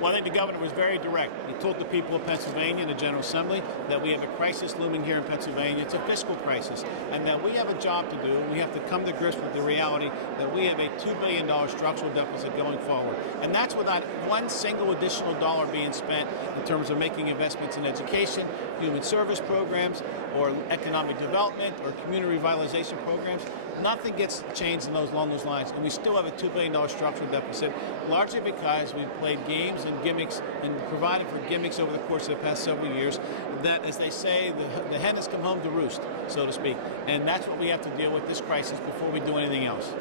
Well, I think the governor was very direct. He told the people of Pennsylvania in the General Assembly that we have a crisis looming here in Pennsylvania. It's a fiscal crisis, and that we have a job to do. We have to come to grips with the reality that we have a $2 billion structural deficit going forward. And that's without one single additional dollar being spent in terms of making investments in education, human service programs, or economic development, or community revitalization programs. Nothing gets changed along those lines, and we still have a $2 billion structural deficit, largely because we've played games and gimmicks and provided for gimmicks over the course of the past several years that, as they say, the hen has come home to roost, so to speak. And that's what we have to deal with, this crisis, before we do anything else.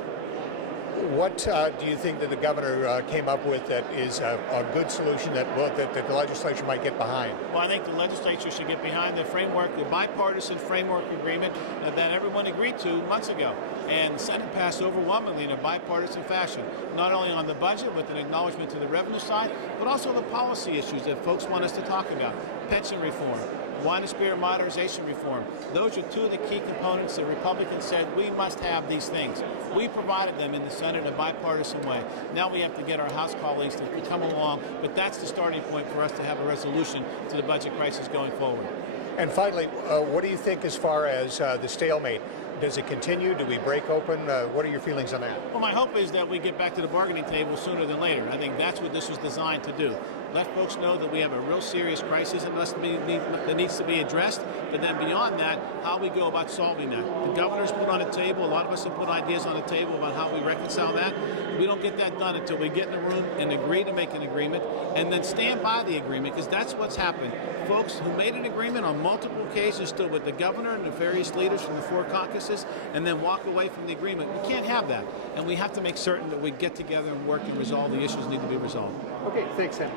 What do you think that the governor came up with that is a good solution that the legislature might get behind? Well, I think the legislature should get behind the framework, the bipartisan framework agreement that everyone agreed to months ago. And the Senate passed overwhelmingly in a bipartisan fashion, not only on the budget with an acknowledgement to the revenue side, but also the policy issues that folks want us to talk about. Pension reform, wine and spirit modernization reform. Those are two of the key components that Republicans said we must have these things. We provided them in the Senate in a bipartisan way. Now we have to get our House colleagues to come along, but that's the starting point for us to have a resolution to the budget crisis going forward. And finally, what do you think as far as the stalemate? Does it continue? Do we break open? What are your feelings on that? Well, my hope is that we get back to the bargaining table sooner than later. I think that's what this was designed to do. Let folks know that we have a real serious crisis that needs to be addressed, but then beyond that, how we go about solving that. The governor's put on the table, a lot of us have put ideas on the table about how we reconcile that. We don't get that done until we get in the room and agree to make an agreement, and then stand by the agreement, because that's what's happened. Folks who made an agreement on multiple occasions stood with the governor and the various leaders from the four caucuses, and then walk away from the agreement. We can't have that, and we have to make certain that we get together and work and resolve the issues that need to be resolved. Okay, thanks, Sam.